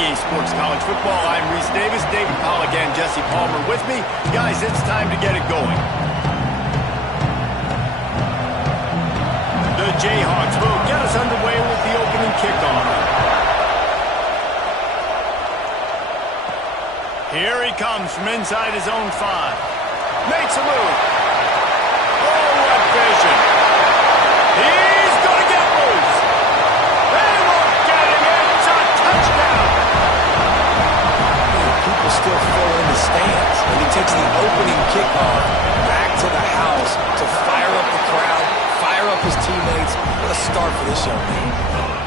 EA Sports College Football. I'm Reese Davis, David Pollack, and Jesse Palmer with me. Guys, it's time to get it going. The Jayhawks will get us underway with the opening kickoff. Here he comes from inside his own 5. Makes a move. Oh, what vision. He's going to get loose. They won't get him. It's a touchdown. People still fill in the stands. And he takes the opening kickoff back to the house to fire up the crowd, fire up his teammates. What a start for this young man.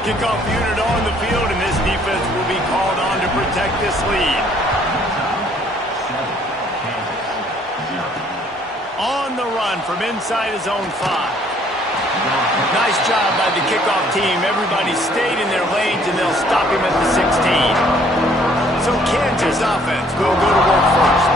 Kickoff unit on the field, and this defense will be called on to protect this lead. On the run from inside his own 5. Nice job by the kickoff team. Everybody stayed in their lanes, and they'll stop him at the 16. So Kansas offense will go to work first.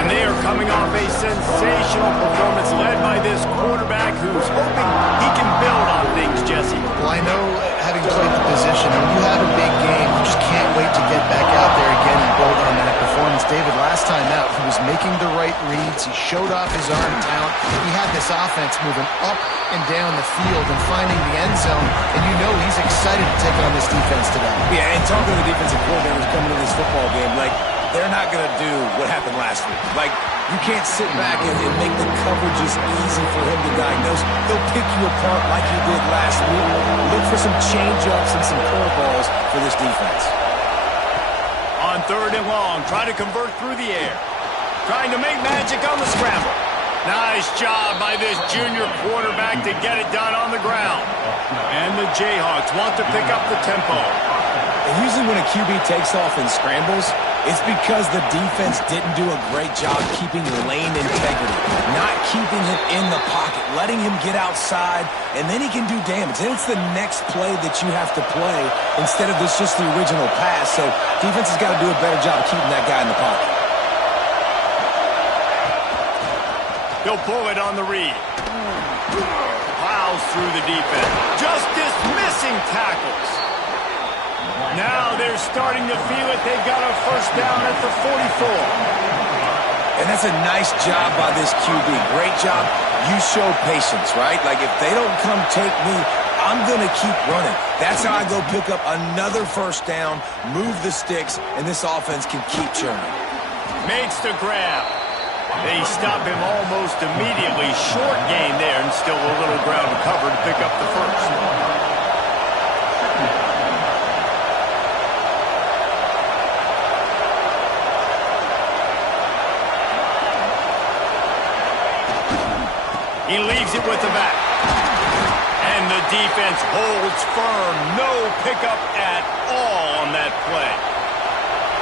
And they are coming off a sensational performance led by this quarterback who's hoping he can build on things, Jesse. Well, I know, having played the position, when you have a big game, you just can't wait to get back out there again and build on that performance. David, last time out, he was making the right reads. He showed off his arm talent. He had this offense moving up and down the field and finding the end zone, and you know he's excited to take on this defense today. Yeah, and talking to the defensive coordinators coming into this football game, like, they're not going to do what happened last week. Like, you can't sit back and make the coverages easy for him to diagnose. They'll pick you apart like he did last week. Look for some change-ups and some curveballs for this defense. On 3rd and long, try to convert through the air. Trying to make magic on the scramble. Nice job by this junior quarterback to get it done on the ground. And the Jayhawks want to pick up the tempo. And usually when a QB takes off and scrambles, it's because the defense didn't do a great job keeping lane integrity, not keeping him in the pocket, letting him get outside, and then he can do damage. Then it's the next play that you have to play instead of just the original pass. So defense has got to do a better job of keeping that guy in the pocket. He'll pull it on the read. Plows through the defense. Just dismissing tackles. Now they're starting to feel it. They've got a first down at the 44. And that's a nice job by this QB. Great job. You show patience, right? Like, if they don't come take me, I'm going to keep running. That's how I go pick up another first down, move the sticks, and this offense can keep churning. Makes the grab. They stop him almost immediately. Short gain there, and still a little ground to cover to pick up the first. He leaves it with the back. And the defense holds firm. No pickup at all on that play.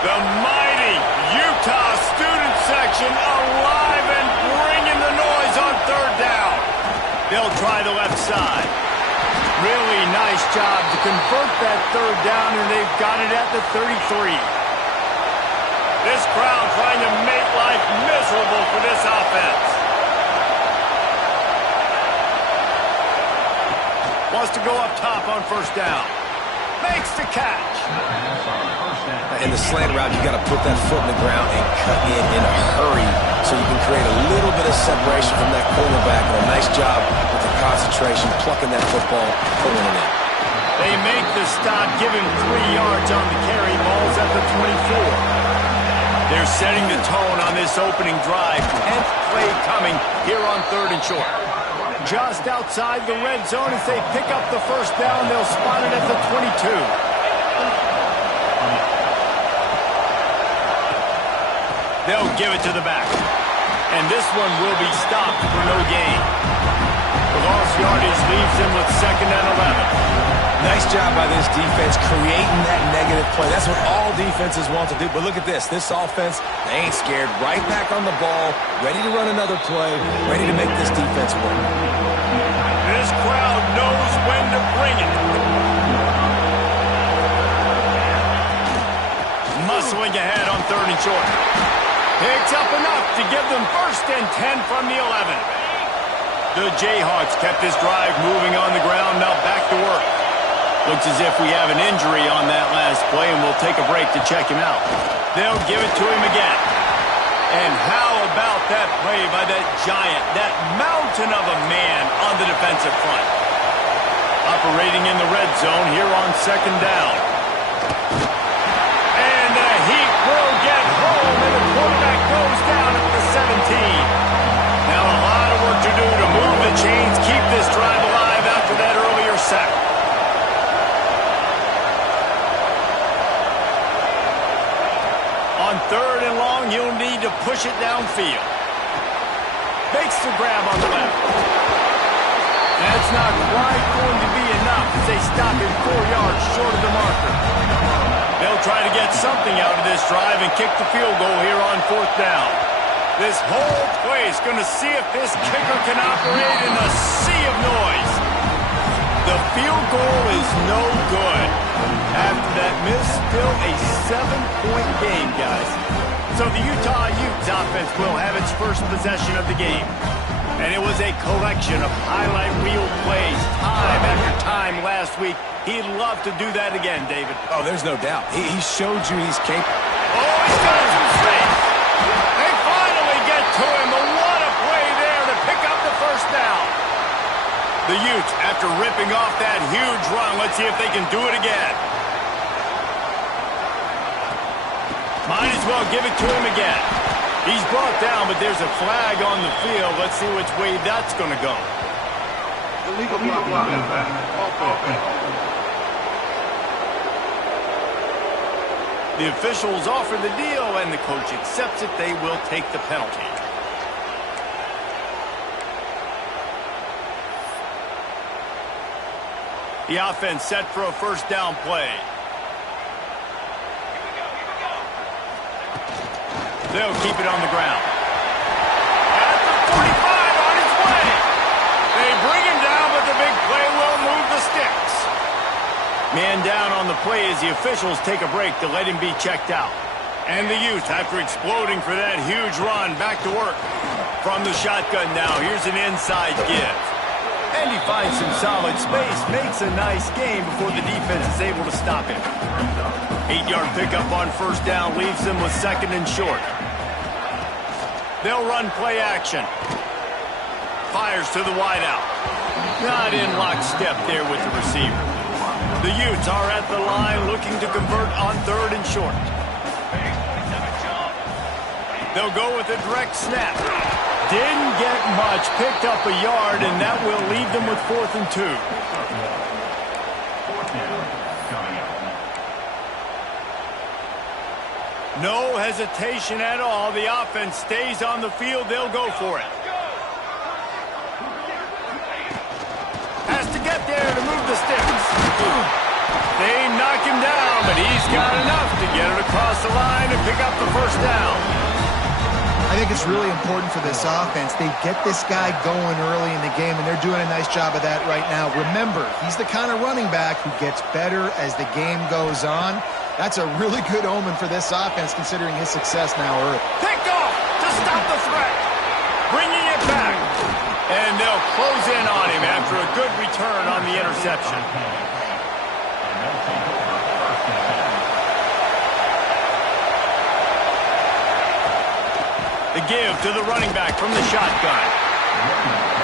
The mighty Utah student section alive and bringing the noise on 3rd down. They'll try the left side. Really nice job to convert that 3rd down, and they've got it at the 33. This crowd trying to make life miserable for this offense. Wants to go up top on first down. Makes the catch. In the slant route, you got to put that foot in the ground and cut in a hurry so you can create a little bit of separation from that quarterback. And a nice job with the concentration, plucking that football, pulling it in. They make the stop, give him 3 yards on the carry. Ball's at the 24. They're setting the tone on this opening drive. 10th play coming here on 3rd and short. Just outside the red zone as they pick up the first down. They'll spot it at the 22. They'll give it to the back. And this one will be stopped for no gain. The lost yardage leaves them with 2nd and 11. Nice job by this defense creating that negative play. That's what all defenses want to do. But look at this. This offense, they ain't scared. Right back on the ball, ready to run another play, ready to make this defense work. This crowd knows when to bring it. Muscling ahead on 3rd and short. Picks up enough to give them 1st and 10 from the 11. The Jayhawks kept this drive moving on the ground. Now back to work. Looks as if we have an injury on that last play, and we'll take a break to check him out. They'll give it to him again. And how about that play by that giant, that mountain of a man on the defensive front? Operating in the red zone here on second down. And the Heat will get home, and the quarterback goes down at the 17. Now a lot of work to do to move the chains, keep this drive alive after that earlier sack. On third and long, you'll need to push it downfield. Makes the grab on the left. That's not quite going to be enough as they stop him 4 yards short of the marker. They'll try to get something out of this drive and kick the field goal here on fourth down. This whole play is going to see if this kicker can operate in a sea of noise. The field goal is no good. After that miss, still a 7-point game, guys. So the Utah Utes offense will have its first possession of the game. And it was a collection of highlight reel plays time after time last week. He'd love to do that again, David. Oh, there's no doubt. He showed you he's capable. Oh, he's got some space. They finally get to him, but what a play there to pick up the first down. The Utes, after ripping off that huge run, let's see if they can do it again. Might as well give it to him again. He's brought down, but there's a flag on the field. Let's see which way that's going to go. Illegal blocking. The officials offer the deal, and the coach accepts it. They will take the penalty. The offense set for a first down play. They'll keep it on the ground. At the 45 on its way. They bring him down, but the big play will move the sticks. Man down on the play as the officials take a break to let him be checked out. And the Utes, after exploding for that huge run, back to work. From the shotgun now, here's an inside give. And he finds some solid space, makes a nice game before the defense is able to stop him. 8-yard pickup on first down leaves them with second and short. They'll run play action. Fires to the wideout. Not in lockstep there with the receiver. The Utes are at the line looking to convert on third and short. They'll go with a direct snap. Didn't get much, picked up a yard, and that will leave them with 4th and 2. No hesitation at all. The offense stays on the field. They'll go for it. Has to get there to move the sticks. They knock him down, but he's got enough to get it across the line and pick up the first down. I think it's really important for this offense. They get this guy going early in the game, and they're doing a nice job of that right now. Remember, he's the kind of running back who gets better as the game goes on. That's a really good omen for this offense, considering his success now early. Picked off to stop the threat. Bringing it back. And they'll close in on him after a good return on the interception. The give to the running back from the shotgun.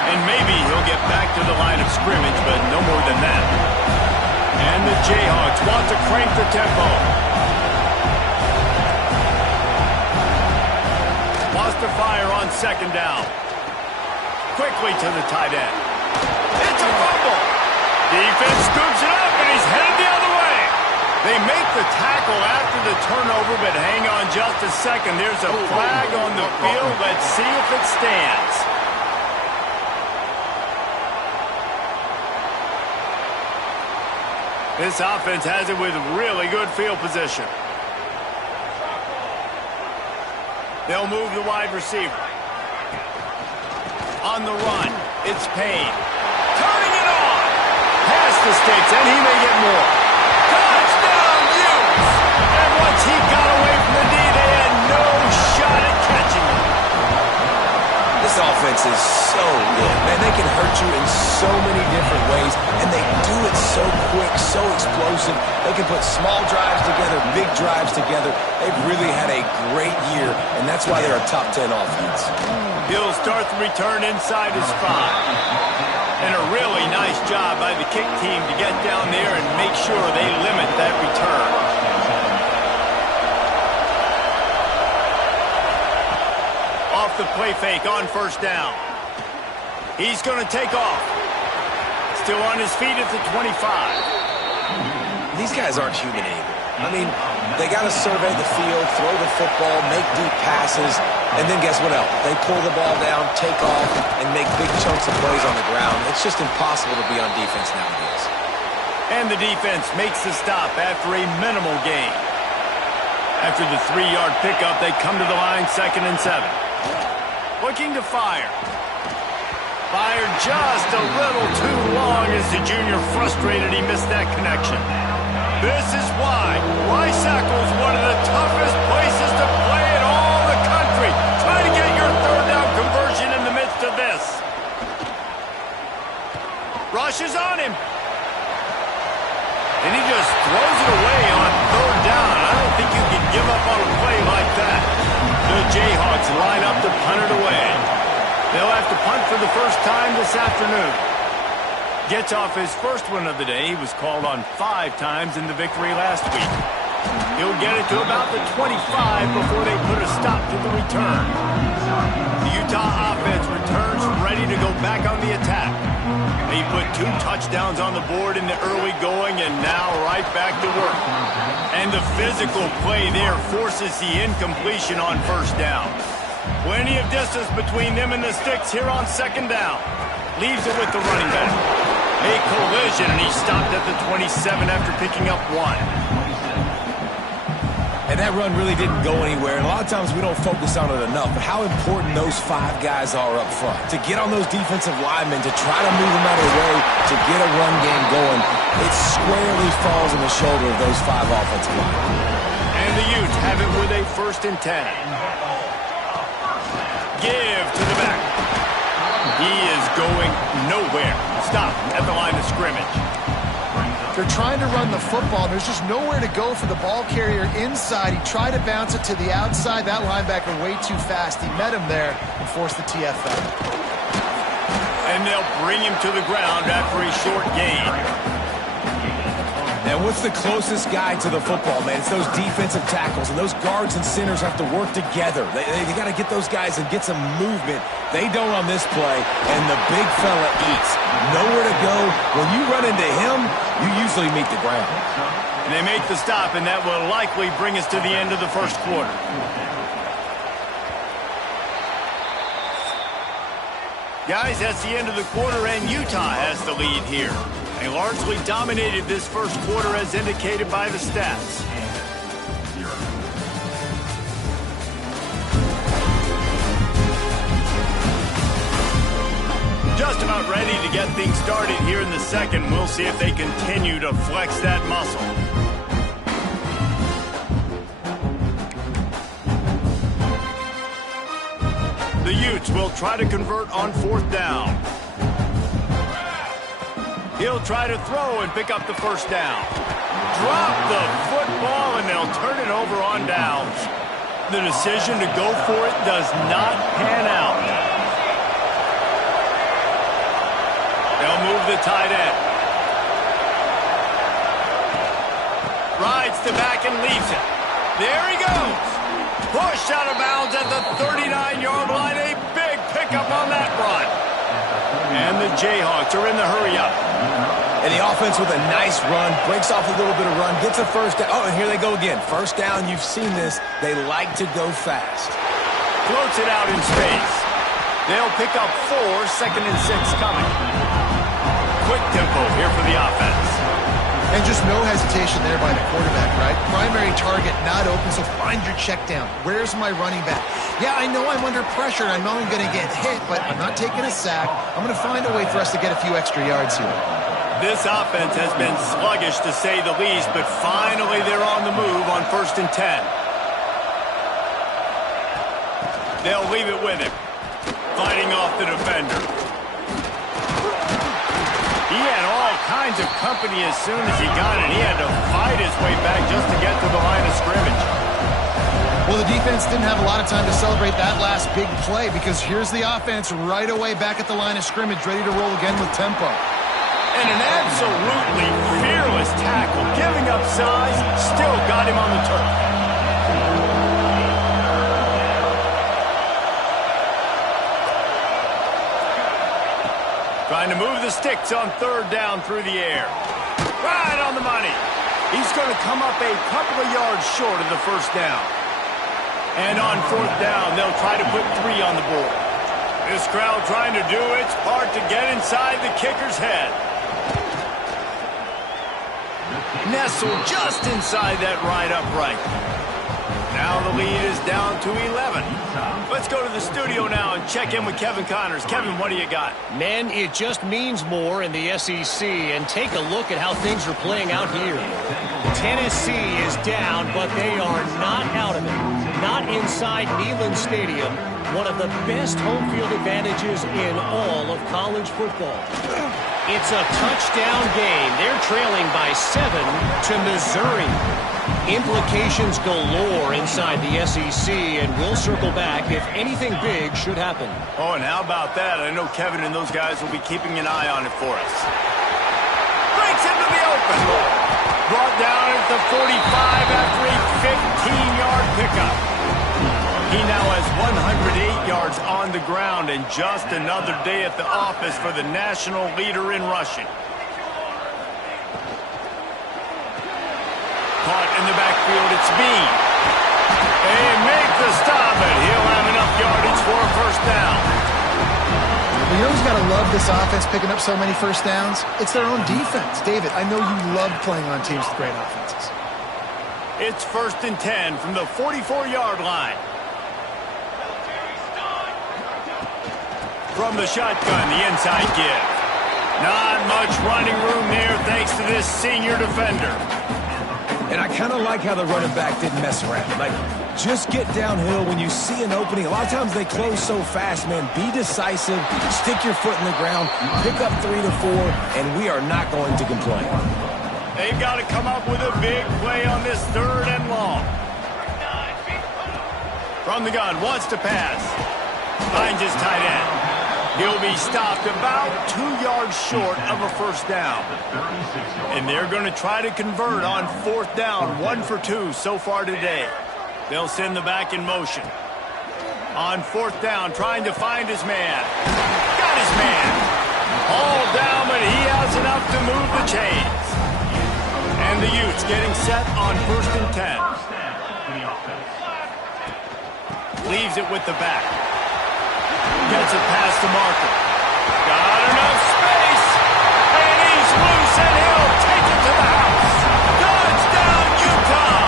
And maybe he'll get back to the line of scrimmage, but no more than that. And the Jayhawks want to crank the tempo. Wants to fire on second down. Quickly to the tight end. It's a fumble. Defense scoops it up, and he's headed the other way. They make the tackle after the turnover, but hang on just a second. There's a flag on the field. Let's see if it stands. This offense has it with really good field position. They'll move the wide receiver. On the run, it's Payne. Turning it on. Past the sticks, and he may get more. Touchdown, Utes! And once he got away from the D, they had no shot at catching him. This offense is so good. Man, they can hurt you in so many different ways, and they do it so quick, so explosive. They can put small drives together, big drives together. They've really had a great year, and that's why they're a top 10 offense. He'll start the return inside his 5. And a really nice job by the kick team to get down there and make sure they limit that return. Off the play fake on first down. He's going to take off. Still on his feet at the 25. These guys aren't human either. I mean, they got to survey the field, throw the football, make deep passes, and then guess what else? They pull the ball down, take off, and make big chunks of plays on the ground. It's just impossible to be on defense nowadays. And the defense makes the stop after a minimal gain. After the 3-yard pickup, they come to the line 2nd and 7. Looking to fire. Fired just a little too long as the junior frustrated he missed that connection. This is why Rice-Eccles is one of the toughest places to play in all the country. Try to get your 3rd down conversion in the midst of this. Rush is on him. And he just throws it away on 3rd down. I don't think you can give up on a play like that. The Jayhawks line up to punt it away. They'll have to punt for the first time this afternoon. Gets off his first one of the day. He was called on 5 times in the victory last week. He'll get it to about the 25 before they put a stop to the return. The Utah offense returns ready to go back on the attack. They put 2 touchdowns on the board in the early going and now right back to work. And the physical play there forces the incompletion on first down. Plenty of distance between them and the sticks here on 2nd down. Leaves it with the running back. A collision, and he stopped at the 27 after picking up 1. And that run really didn't go anywhere. And a lot of times we don't focus on it enough, but how important those 5 guys are up front. To get on those defensive linemen, to try to move them out of the way, to get a run game going, it squarely falls on the shoulder of those 5 offensive linemen. And the Utes have it with a 1st and 10. Give to the back. He is going nowhere. Stop at the line of scrimmage. They're trying to run the football. There's just nowhere to go for the ball carrier inside. He tried to bounce it to the outside. That linebacker way too fast. He met him there and forced the TFL. And they'll bring him to the ground after a short gain. And what's the closest guy to the football, man? It's those defensive tackles, and those guards and centers have to work together. They got to get those guys and get some movement. They don't on this play, and the big fella eats. Nowhere to go. When you run into him, you usually meet the ground. And they make the stop, and that will likely bring us to the end of the first quarter. Guys, that's the end of the quarter, and Utah has the lead here. They largely dominated this first quarter as indicated by the stats. Just about ready to get things started here in the second. We'll see if they continue to flex that muscle. The Utes will try to convert on 4th down. He'll try to throw and pick up the first down. Drop the football, and they'll turn it over on downs. The decision to go for it does not pan out. They'll move the tight end. Rides the back and leaves it. There he goes. Pushed out of bounds at the 39-yard line. A big pickup on that run. And the Jayhawks are in the hurry-up. And the offense with a nice run, breaks off a little bit of run, gets a first down. Oh, and here they go again. First down, you've seen this. They like to go fast. Floats it out in space. They'll pick up 4, 2nd and 6 coming. Quick tempo here for the offense. And just no hesitation there by the quarterback, right? Primary target not open, so find your check down. Where's my running back? Yeah, I know I'm under pressure. I know I'm going to get hit, but I'm not taking a sack. I'm going to find a way for us to get a few extra yards here. This offense has been sluggish, to say the least, but finally they're on the move on 1st and 10. They'll leave it with him. fighting off the defender. He had all kinds of company as soon as he got it. He had to fight his way back just to get to the line of scrimmage. Well, the defense didn't have a lot of time to celebrate that last big play because here's the offense right away back at the line of scrimmage, ready to roll again with tempo. And an absolutely fearless tackle, giving up size, still got him on the turf. Trying to move the sticks on third down through the air. Right on the money. He's going to come up a couple of yards short of the first down. And on fourth down, they'll try to put 3 on the board. This crowd trying to do its part to get inside the kicker's head. Nestled just inside that right upright. Now the lead is down to 11. Let's go to the studio now and check in with Kevin Connors. Kevin, what do you got? Man, it just means more in the SEC, and take a look at how things are playing out here. Tennessee is down, but they are not out of it. Not inside Neyland Stadium, one of the best home field advantages in all of college football. It's a touchdown game. They're trailing by 7 to Missouri. Implications galore inside the SEC, and we'll circle back if anything big should happen. Oh, and how about that? I know Kevin and those guys will be keeping an eye on it for us. Breaks into the open. Brought down at the 45 after a 15-yard pickup. He now has 108 yards on the ground, and just another day at the office for the national leader in rushing. Caught in the backfield, it's Bean. They make the stop, and he'll have enough yardage for a first down. You know who's got to love this offense picking up so many first downs? It's their own defense. David, I know you love playing on teams with great offenses. It's 1st and 10 from the 44-yard line. From the shotgun, the inside give. Not much running room there thanks to this senior defender. And I kind of like how the running back didn't mess around. Like, just get downhill when you see an opening. A lot of times they close so fast, man. Be decisive, stick your foot in the ground, pick up 3 to 4, and we are not going to complain. They've got to come up with a big play on this 3rd and long. From the gun, wants to pass. Finds his tight end. He'll be stopped about 2 yards short of a first down. And they're going to try to convert on 4th down, 1 for 2 so far today. They'll send the back in motion. On 4th down, trying to find his man. Got his man. All down, but he has enough to move the chains. And the Utes getting set on 1st and 10. Leaves it with the back. Gets it past the marker. Got enough space. And he's loose, and he'll take it to the house. Touchdown, Utah!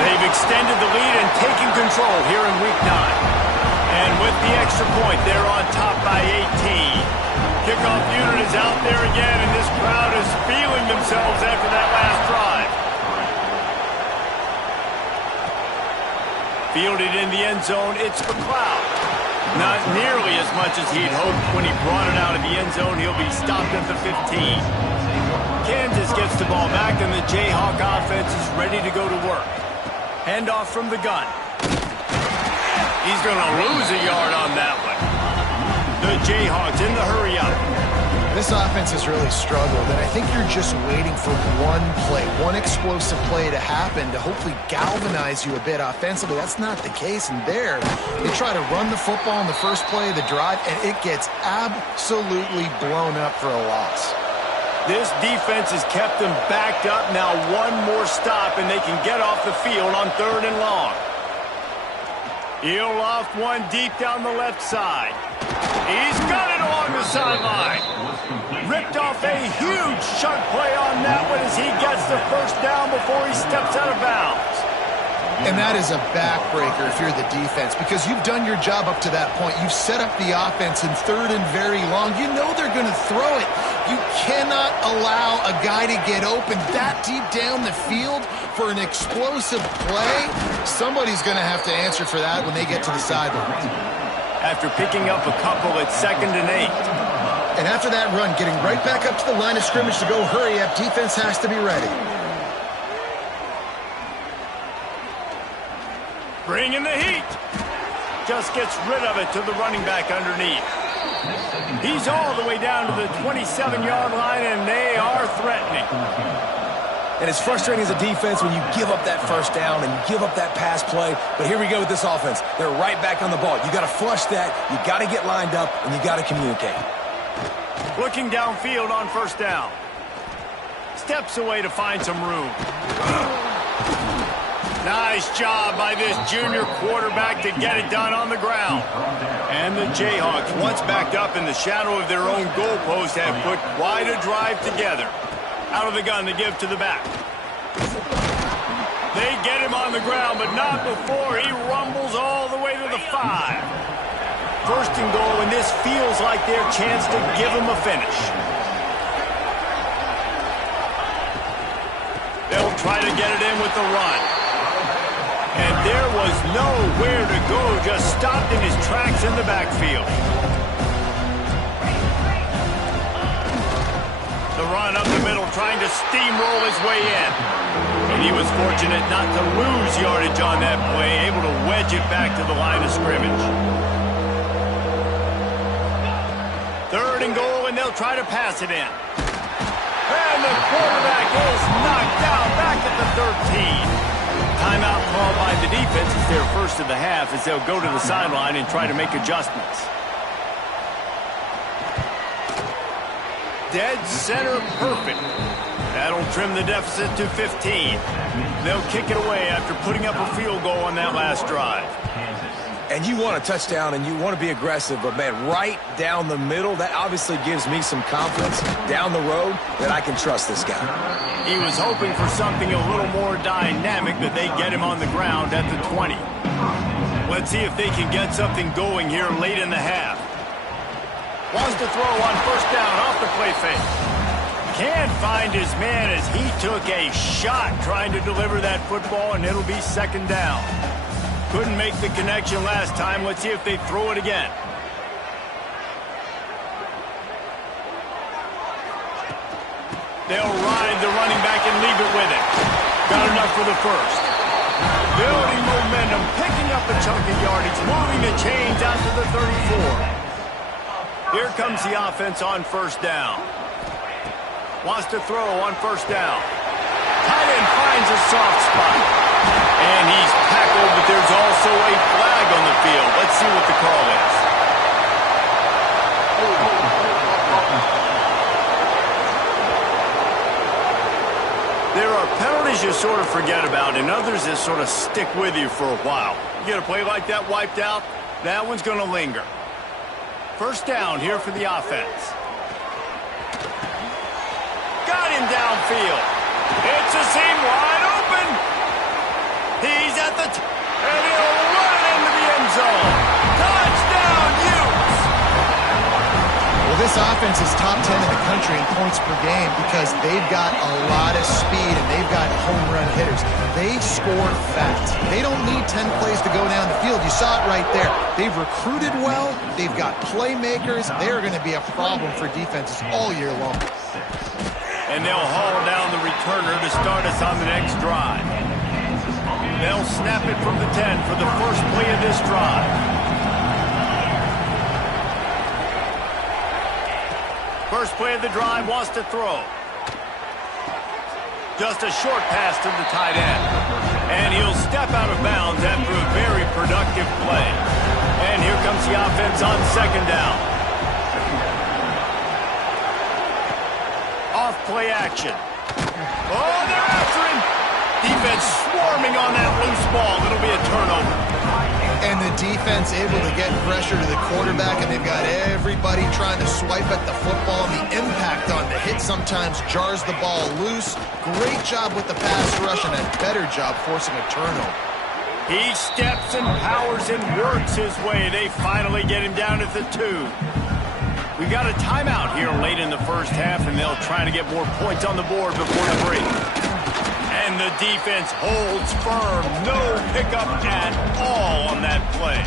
They've extended the lead and taken control here in Week 9. And with the extra point, they're on top by 18. Kickoff unit is out there again, and this crowd is feeling themselves after that last drive. Fielded in the end zone, it's McLeod. Not nearly as much as he'd hoped when he brought it out of the end zone. He'll be stopped at the 15. Kansas gets the ball back, and the Jayhawk offense is ready to go to work. Handoff from the gun. He's going to lose a yard on that one. The Jayhawks in the hurry-up. This offense has really struggled, and I think you're just waiting for one play, one explosive play to happen to hopefully galvanize you a bit offensively. That's not the case, and there they try to run the football in the first play of the drive, and it gets absolutely blown up for a loss. This defense has kept them backed up. Now one more stop, and they can get off the field on 3rd and long. He'll loft one deep down the left side. He's got it along the sideline. Ripped off a huge chunk play on that one as he gets the first down before he steps out of bounds. And that is a backbreaker if you're the defense, because you've done your job up to that point. You've set up the offense in 3rd and very long. You know they're going to throw it. You cannot allow a guy to get open that deep down the field for an explosive play. Somebody's going to have to answer for that when they get to the sideline. after picking up a couple at 2nd and 8. And after that run, getting right back up to the line of scrimmage to go hurry up, defense has to be ready. Bringing the heat. Just gets rid of it to the running back underneath. He's all the way down to the 27-yard line, and they are threatening. And it's frustrating as a defense when you give up that first down and you give up that pass play. But here we go with this offense. They're right back on the ball. You got to flush that. You got to get lined up, and you got to communicate. Looking downfield on 1st down. Steps away to find some room. Nice job by this junior quarterback to get it done on the ground. And the Jayhawks, once backed up in the shadow of their own goalpost, have put quite a drive together. Out of the gun to give to the back. They get him on the ground, but not before he rumbles all the way to the 5. 1st and goal, and this feels like their chance to give him a finish. They'll try to get it in with the run. And there was nowhere to go, just stopped in his tracks in the backfield. The run up the middle, trying to steamroll his way in. And he was fortunate not to lose yardage on that play, able to wedge it back to the line of scrimmage. 3rd and goal, and they'll try to pass it in. And the quarterback is knocked down back at the 13. Timeout called by the defense is their first of the half as they'll go to the sideline and try to make adjustments. Dead center perfect. That'll trim the deficit to 15. They'll kick it away after putting up a field goal on that last drive. And you want a touchdown and you want to be aggressive, but man, right down the middle, that obviously gives me some confidence down the road that I can trust this guy. He was hoping for something a little more dynamic, but they get him on the ground at the 20. Let's see if they can get something going here late in the half. Wants to throw on 1st down off the play fake. Can't find his man as he took a shot trying to deliver that football, and it'll be 2nd down. Couldn't make the connection last time. Let's see if they throw it again. They'll ride the running back and leave it with it. Got enough for the 1st. Building momentum, picking up a chunk of yardage, moving the chains out to the 34. Here comes the offense on 1st down. Wants to throw on 1st down. Tight end finds a soft spot. And he's tackled, but there's also a flag on the field. Let's see what the call is. There are penalties you sort of forget about and others that sort of stick with you for a while. You get a play like that wiped out, that one's going to linger. 1st down here for the offense. Got him downfield. It's a seam wide open. He's at the and he'll run it into the end zone. Touchdown, Utes! Well, this offense is top 10 in the country in points per game because they've got a lot of speed and they've got home run hitters. They score fast. They don't need 10 plays to go down the field. You saw it right there. They've recruited well. They've got playmakers. They're going to be a problem for defenses all year long. And they'll haul down the returner to start us on the next drive. They'll snap it from the 10 for the first play of this drive. First play of the drive, wants to throw. Just a short pass to the tight end. And he'll step out of bounds after a very productive play. And here comes the offense on 2nd down. Off play action. Oh, they're after him. Defense swarming on that loose ball. It'll be a turnover. And the defense able to get pressure to the quarterback, and they've got everybody trying to swipe at the football. And the impact on the hit sometimes jars the ball loose. Great job with the pass rush and a better job forcing a turnover. He steps and powers and works his way. They finally get him down at the 2. We got a timeout here late in the first half, and they'll try to get more points on the board before the break. And the defense holds firm. No pickup at all on that play.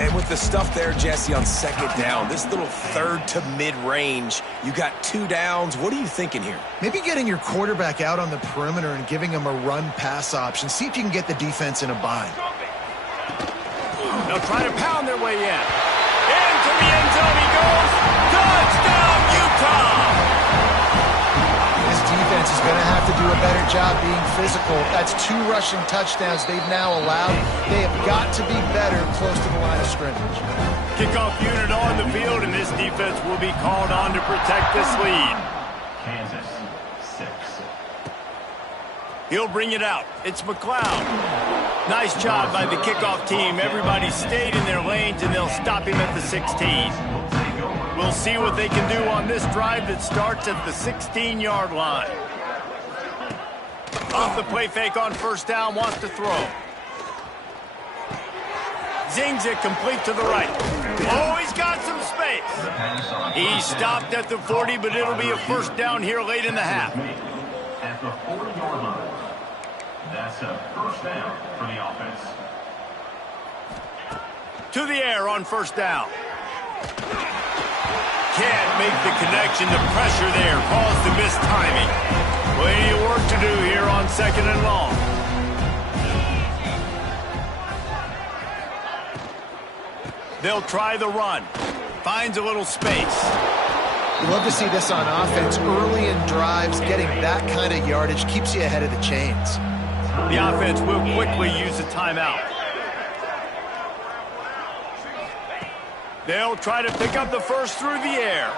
And with the stuff there, Jesse, on second down, this little third to mid-range, you got 2 downs. What are you thinking here? Maybe getting your quarterback out on the perimeter and giving him a run-pass option. See if you can get the defense in a bind. They'll try to pound their way in. Into the end zone he goes. Touchdown, Utah! This defense is going to have to do a better job being physical. That's 2 rushing touchdowns they've now allowed. They have got to be better close to the line of scrimmage. Kickoff unit on the field, and this defense will be called on to protect this lead. Kansas, 6. He'll bring it out. It's McLeod. Nice job by the kickoff team. Everybody stayed in their lanes, and they'll stop him at the 16. We'll see what they can do on this drive that starts at the 16-yard line. Off the play fake on first down, wants to throw. Zings it complete to the right. Oh, he's got some space. He stopped at the 40, but it'll be a first down here late in the half. At the 40-yard line. That's a first down for the offense. To the air on first down. Can't make the connection. The pressure there caused the missed timing. Plenty of work to do here on second and long. They'll try the run. Finds a little space. You love to see this on offense. Early in drives, getting that kind of yardage keeps you ahead of the chains. The offense will quickly use a timeout. They'll try to pick up the first through the air.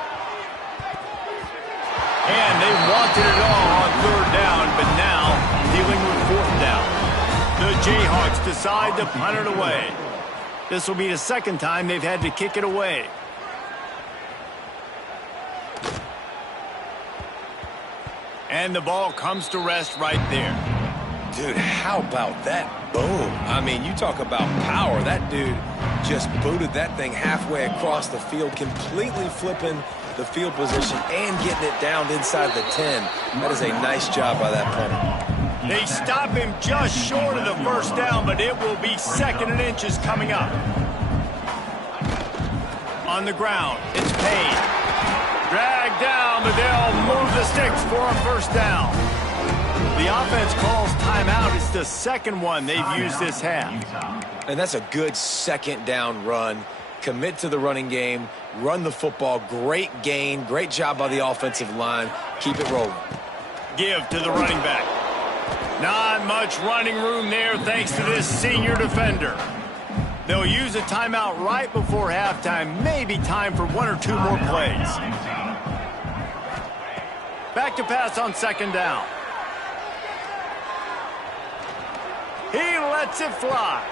And they wanted it all on third down, but now dealing with fourth down. The Jayhawks decide to punt it away. This will be the second time they've had to kick it away. And the ball comes to rest right there. Dude, how about that boom? I mean, you talk about power. That dude just booted that thing halfway across the field, completely flipping the field position and getting it down inside the 10. That is a nice job by that punter. They stop him just short of the first down, but it will be second and inches coming up. On the ground, it's Payne. Dragged down, but they'll move the sticks for a first down. The offense calls timeout. It's the second one they've used this half. And that's a good second down run. Commit to the running game, run the football. Great gain, great job by the offensive line. Keep it rolling. Give to the running back. Not much running room there thanks to this senior defender. They'll use a timeout right before halftime. Maybe time for 1 or 2 more plays. Back to pass on second down. He lets it fly.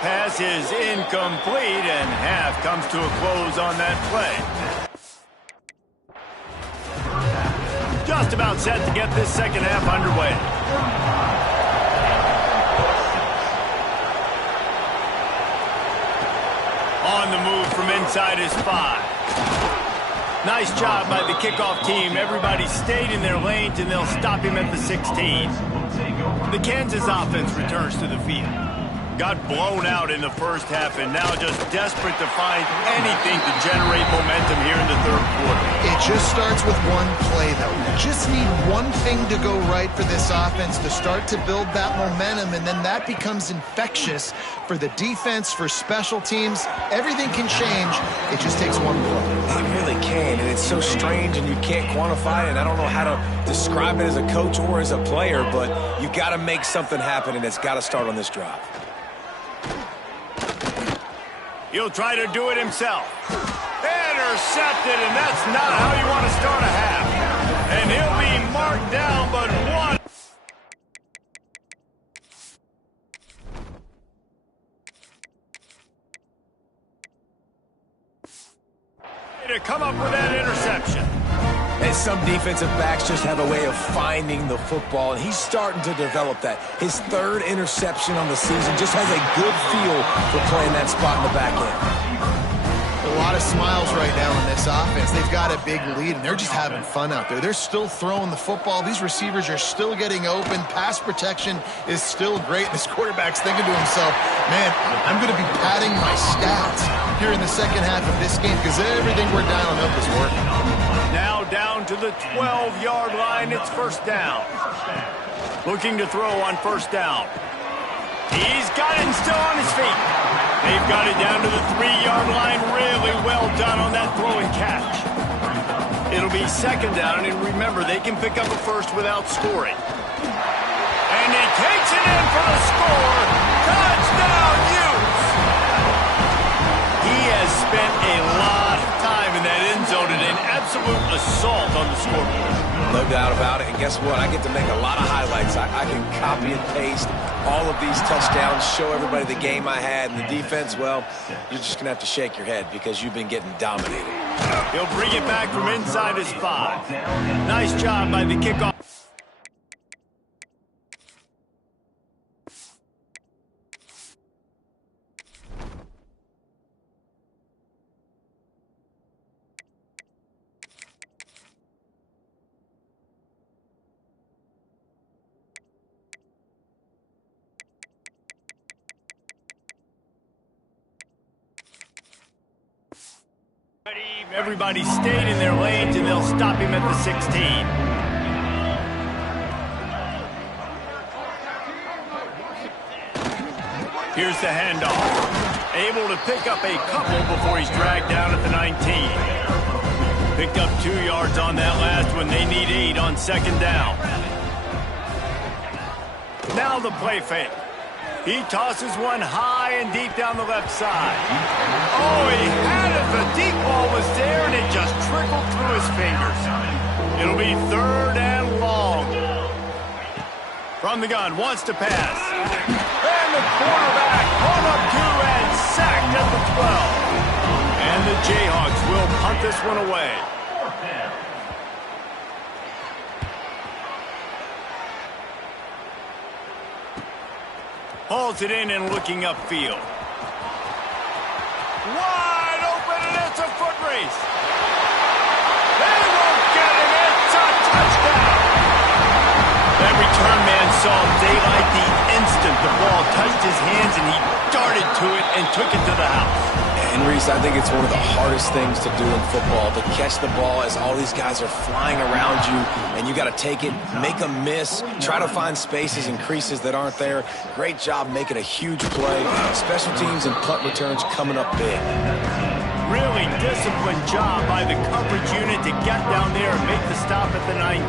Pass is incomplete, and half comes to a close on that play. Just about set to get this second half underway. On the move from inside his 5. Nice job by the kickoff team. Everybody stayed in their lanes, and they'll stop him at the 16. The Kansas offense returns to the field. Got blown out in the first half and now just desperate to find anything to generate momentum here in the third quarter. It just starts with one play, though. You just need one thing to go right for this offense to start to build that momentum, and then that becomes infectious for the defense, for special teams. Everything can change. It just takes one play. It really can, and it's so strange, and you can't quantify it, and I don't know how to describe it as a coach or as a player, but you got to make something happen, and it's got to start on this drive. He'll try to do it himself. Intercepted, and that's not how you want to start a half. And he'll be marked down, but one. To come up with that interception. And some defensive backs just have a way of finding the football, and he's starting to develop that. His 3rd interception on the season, just has a good feel for playing that spot in the back end. A lot lot of smiles right now in this offense. They've got a big lead, and they're just having fun out there. They're still throwing the football. These receivers are still getting open. Pass protection is still great. This quarterback's thinking to himself, man, I'm going to be padding my stats here in the second half of this game because everything we're dialing up is working. Now down to the 12-yard line. It's first down. Looking to throw on first down. He's got it and still on his feet. They've got it down to the 3-yard line. Really well done on that throw and catch. It'll be second down, and remember, they can pick up a first without scoring. And he takes it in for the score. Touchdown, Utes! He has spent a lot of time in that end zone and an absolute assault on the scoreboard. No doubt about it. And guess what? I get to make a lot of highlights. I can copy and paste all of these touchdowns, show everybody the game I had. And the defense, well, you're just going to have to shake your head because you've been getting dominated. He'll bring it back from inside his 5. Nice job by the kickoff. Everybody stayed in their lanes, and they'll stop him at the 16. Here's the handoff. Able to pick up a couple before he's dragged down at the 19. Picked up 2 yards on that last one. They need 8 on second down. Now the play fake. He tosses one high and deep down the left side. Oh, he had it. The deep ball was there, and it just trickled through his fingers. It'll be third and long. From the gun, wants to pass. And the quarterback hung up 2 and sacked at the 12. And the Jayhawks will punt this one away. Hauls it in and looking upfield. Wide open, and it's a foot race. They won't get him. It's a touchdown. That return man saw daylight the instant the ball touched his hands, and he darted to it and took it to the house. And Reese, I think it's one of the hardest things to do in football, to catch the ball as all these guys are flying around you, and you got to take it, make a miss, try to find spaces and creases that aren't there. Great job making a huge play. Special teams and punt returns coming up big. Really disciplined job by the coverage unit to get down there and make the stop at the 19.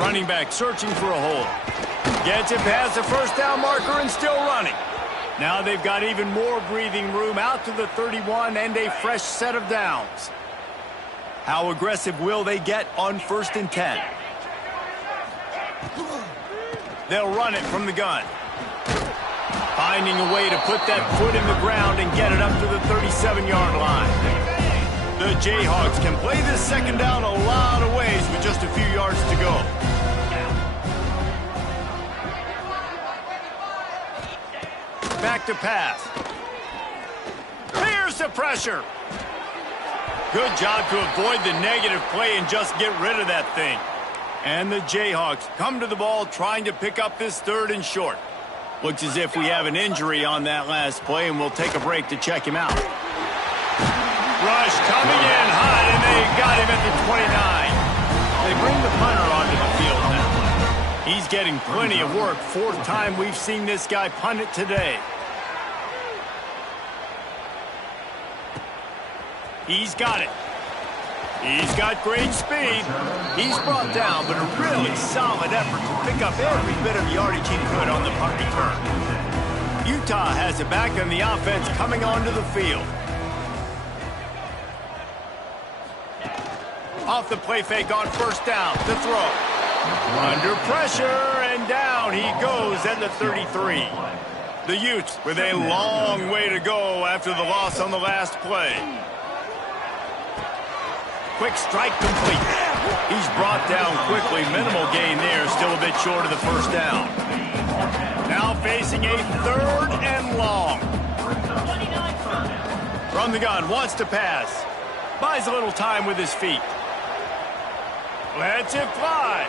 Running back searching for a hole. Gets it past the first down marker and still running. Now they've got even more breathing room out to the 31 and a fresh set of downs. How aggressive will they get on first and 10? They'll run it from the gun. Finding a way to put that foot in the ground and get it up to the 37-yard line. The Jayhawks can play this second down a lot of ways with just a few yards to go. Back to pass. Here's the pressure. Good job to avoid the negative play and just get rid of that thing. And the Jayhawks come to the ball trying to pick up this third and short. Looks as if we have an injury on that last play, and we'll take a break to check him out. Rush coming in hot, and they got him at the 29. They bring the punter onto the field now. He's getting plenty of work. 4th time we've seen this guy punt it today. He's got it. He's got great speed. He's brought down, but a really solid effort to pick up every bit of yardage he could on the punt return. Utah has it back, and the offense coming onto the field. Off the play fake on first down, the throw. Under pressure, and down he goes at the 33. The Utes with a long way to go after the loss on the last play. Quick strike complete. He's brought down quickly. Minimal gain there, still a bit short of the first down. Now facing a 3rd and long. From the gun, wants to pass. Buys a little time with his feet. Lets it fly.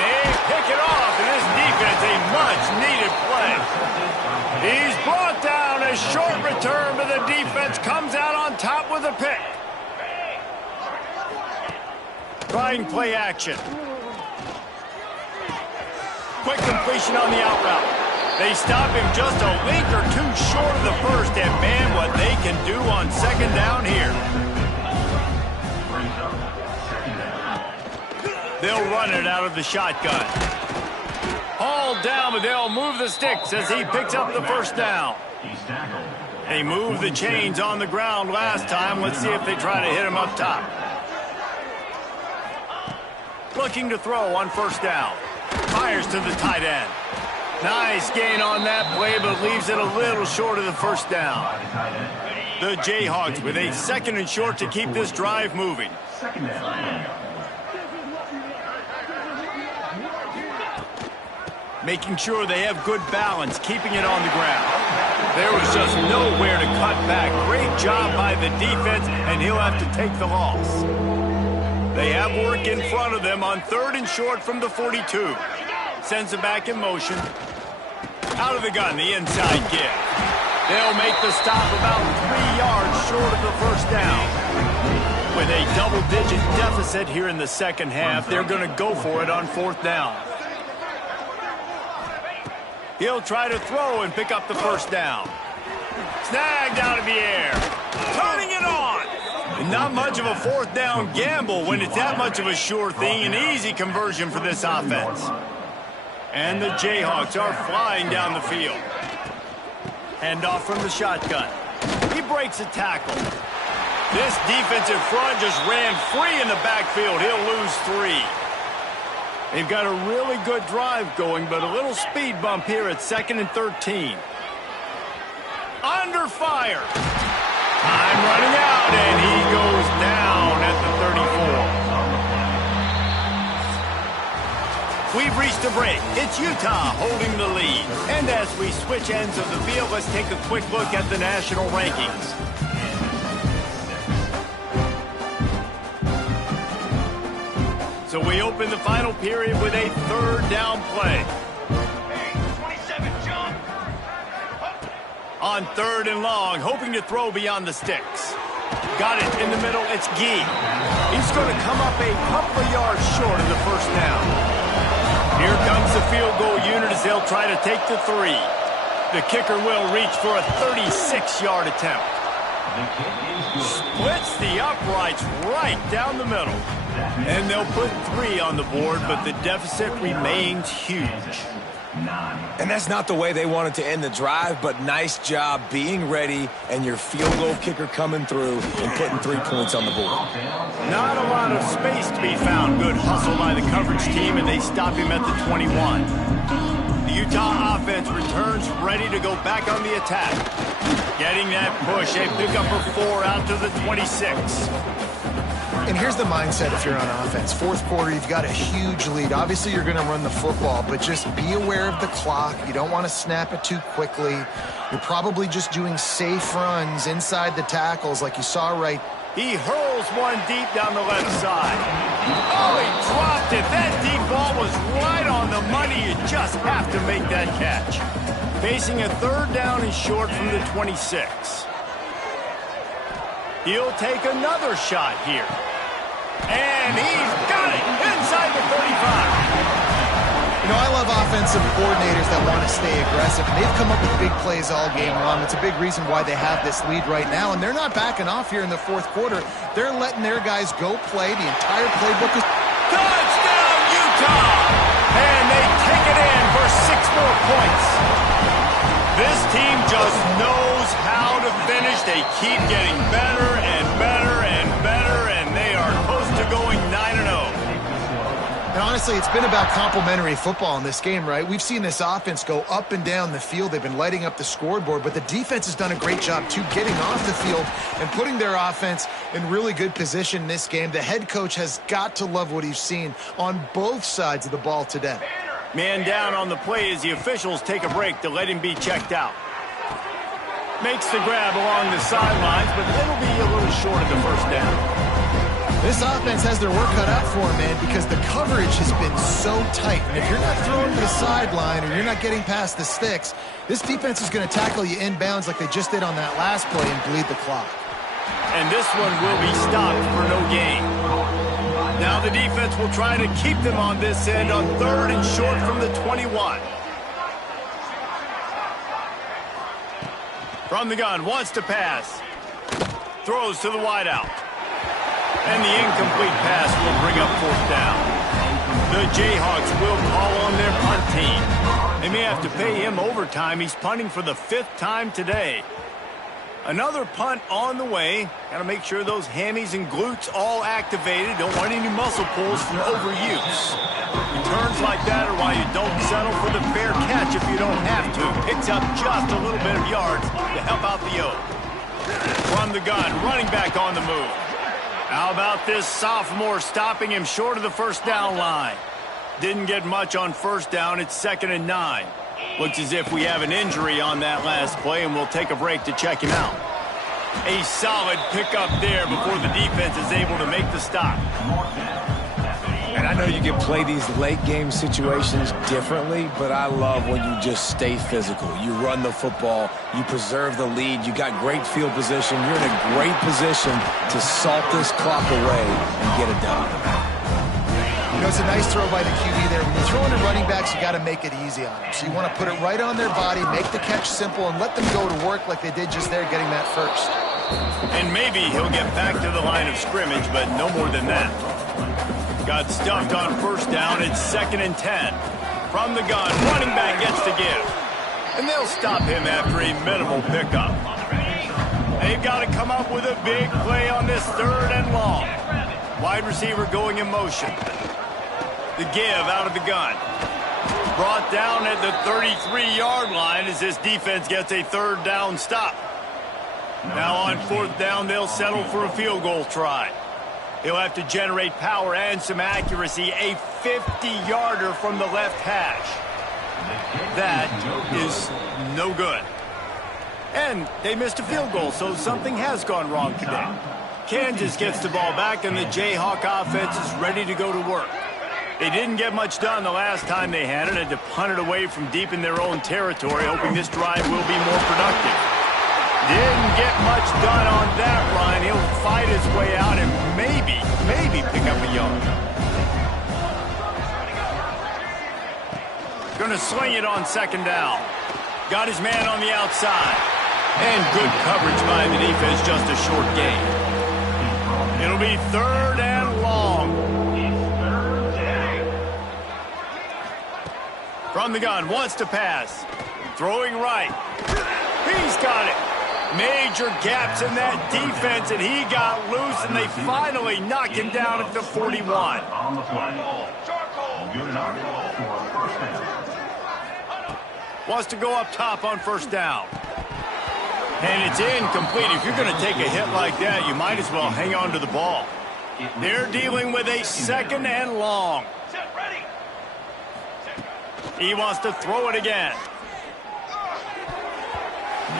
They pick it off, and this defense, a much-needed play. He's brought down. A short return, but the defense comes out on top with a pick. Trying play action. Quick completion on the out route. They stop him just a link or two short of the first, and man, what they can do on second down here. They'll run it out of the shotgun. Hauled down, but they'll move the sticks as he picks up the first down. They moved the chains on the ground last time. Let's see if they try to hit him up top. Looking to throw on first down. Fires to the tight end. Nice gain on that play, but leaves it a little short of the first down. The Jayhawks with a second and short to keep this drive moving. Making sure they have good balance, keeping it on the ground. There was just nowhere to cut back. Great job by the defense, and he'll have to take the loss. They have work in front of them on third and short from the 42. Sends it back in motion. Out of the gun, the inside give. They'll make the stop about 3 yards short of the first down. With a double-digit deficit here in the second half, they're going to go for it on fourth down. He'll try to throw and pick up the first down. Snagged out of the air. Turning it on. Not much of a fourth down gamble when it's that much of a sure thing. An easy conversion for this offense. And the Jayhawks are flying down the field. Handoff from the shotgun. He breaks a tackle. This defensive front just ran free in the backfield. He'll lose 3. They've got a really good drive going, but a little speed bump here at 2nd and 13. Under fire. Time running out, and he goes down at the 34. We've reached a break. It's Utah holding the lead. And as we switch ends of the field, let's take a quick look at the national rankings. So we open the final period with a third down play. Hey, 27, John. On third and long, hoping to throw beyond the sticks. Got it in the middle, it's Gee. He's going to come up a couple of yards short of the first down. Here comes the field goal unit as they'll try to take the 3. The kicker will reach for a 36-yard attempt. Splits the uprights right down the middle. And they'll put 3 on the board, but the deficit remains huge. And that's not the way they wanted to end the drive, but nice job being ready and your field goal kicker coming through and putting 3 points on the board. Not a lot of space to be found. Good hustle by the coverage team, and they stop him at the 21. The Utah offense returns ready to go back on the attack. Getting that push, a pickup of 4 out to the 26. And here's the mindset if you're on offense. Fourth quarter, you've got a huge lead. Obviously, you're going to run the football, but just be aware of the clock. You don't want to snap it too quickly. You're probably just doing safe runs inside the tackles like you saw right. He hurls one deep down the left side. Oh, he dropped it. That deep ball was right on the money. You just have to make that catch. Facing a third down and short from the 26. He'll take another shot here. And he's got it inside the 35. You know, I love offensive coordinators that want to stay aggressive. They've come up with big plays all game long. It's a big reason why they have this lead right now, and they're not backing off here in the fourth quarter. They're letting their guys go play. The entire playbook is... Touchdown, Utah! And they take it in for 6 more points. This team just knows how to finish. They keep getting better and better and better, and they are close to going 9-0. And honestly, it's been about complementary football in this game, right? We've seen this offense go up and down the field. They've been lighting up the scoreboard, but the defense has done a great job, too, getting off the field and putting their offense in really good position in this game. The head coach has got to love what he's seen on both sides of the ball today. Man down on the play as the officials take a break to let him be checked out. Makes the grab along the sidelines, but it'll be a little short of the first down. This offense has their work cut out for them, man, because the coverage has been so tight. And if you're not throwing to the sideline or you're not getting past the sticks, this defense is going to tackle you inbounds like they just did on that last play and bleed the clock. And this one will be stopped for no gain. Now the defense will try to keep them on this end on 3rd and short from the 21. From the gun, wants to pass. Throws to the wideout. And the incomplete pass will bring up 4th down. The Jayhawks will call on their punt team. They may have to pay him overtime. He's punting for the 5th time today. Another punt on the way. Got to make sure those hammies and glutes all activated. Don't want any muscle pulls from overuse. Returns like that are why you don't settle for the fair catch if you don't have to. Picks up just a little bit of yards to help out the O. From the gun, running back on the move. How about this sophomore stopping him short of the first down line? Didn't get much on first down. It's 2nd and 9. Looks as if we have an injury on that last play, and we'll take a break to check him out. A solid pickup there before the defense is able to make the stop. And I know you can play these late game situations differently, but I love when you just stay physical. You run the football, you preserve the lead, you got great field position, you're in a great position to salt this clock away and get it done. You know, it's a nice throw by the QB there. When you're throwing to running backs, you got to make it easy on them. So you want to put it right on their body, make the catch simple, and let them go to work like they did just there, getting that first. And maybe he'll get back to the line of scrimmage, but no more than that. Got stuffed on first down. It's 2nd and 10. From the gun, running back gets to give. And they'll stop him after a minimal pickup. They've got to come up with a big play on this 3rd and long. Wide receiver going in motion. The give out of the gun. Brought down at the 33-yard line as this defense gets a 3rd down stop. Now on 4th down, they'll settle for a field goal try. He'll have to generate power and some accuracy. A 50-yarder from the left hash. That is no good. And they missed a field goal, so something has gone wrong today. Kansas gets the ball back, and the Jayhawk offense is ready to go to work. They didn't get much done the last time they had it, had to punt it away from deep in their own territory, hoping this drive will be more productive. Didn't get much done on that run. He'll fight his way out and maybe pick up a yard. Gonna swing it on 2nd down. Got his man on the outside. And good coverage by the defense, just a short gain. It'll be 3rd and long. From the gun, wants to pass. Throwing right. He's got it. Major gaps in that defense, and he got loose, and they finally knock him down at the 41. On the play. Good enough for a first down. Wants to go up top on first down. And it's incomplete. If you're going to take a hit like that, you might as well hang on to the ball. They're dealing with a 2nd and long. He wants to throw it again.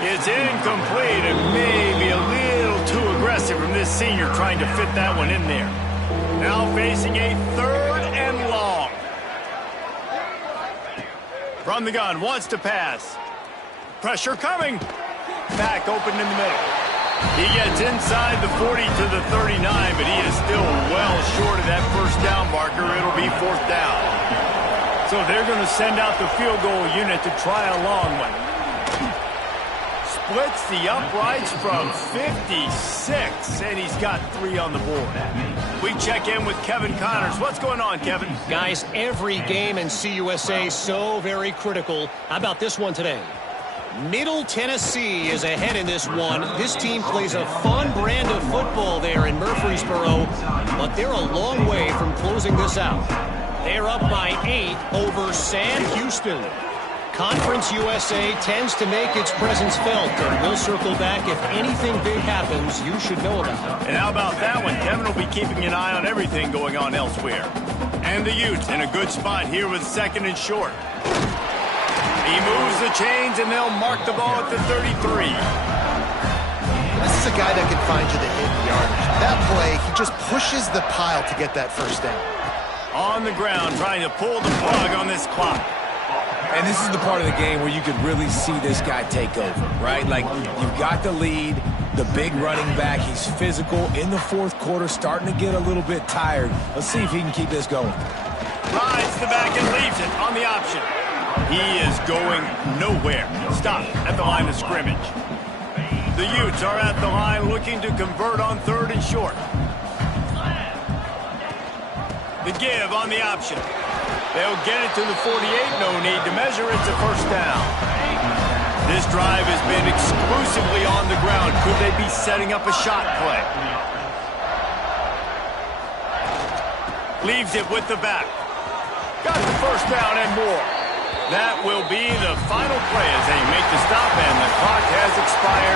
It's incomplete and maybe a little too aggressive from this senior trying to fit that one in there. Now facing a 3rd and long. From the gun, wants to pass. Pressure coming. Back open in the middle. He gets inside the 40 to the 39, but he is still well short of that first down marker. It'll be 4th down. So they're going to send out the field goal unit to try a long one. Splits the uprights from 56, and he's got 3 on the board. We check in with Kevin Connors. What's going on, Kevin? Guys, every game in CUSA so very critical. How about this one today? Middle Tennessee is ahead in this one. This team plays a fun brand of football there in Murfreesboro, but they're a long way from closing this out. They're up by 8 over Sam Houston. Conference USA tends to make its presence felt, and we'll circle back if anything big happens you should know about. And how about that one? Kevin will be keeping an eye on everything going on elsewhere. And the Utes in a good spot here with 2nd and short. He moves the chains, and they'll mark the ball at the 33. This is a guy that can find you the hidden yardage. That play, he just pushes the pile to get that first down. On the ground, trying to pull the plug on this clock. And this is the part of the game where you could really see this guy take over, right? Like, you've got the lead, the big running back. He's physical in the fourth quarter, starting to get a little bit tired. Let's see if he can keep this going. Rides the back and leaves it on the option. He is going nowhere. Stop at the line of scrimmage. The Utes are at the line looking to convert on 3rd and short. The give on the option. They'll get it to the 48. No need to measure. It's a first down. This drive has been exclusively on the ground. Could they be setting up a shot play? Leaves it with the back. Got the first down and more. That will be the final play as they make the stop, and the clock has expired.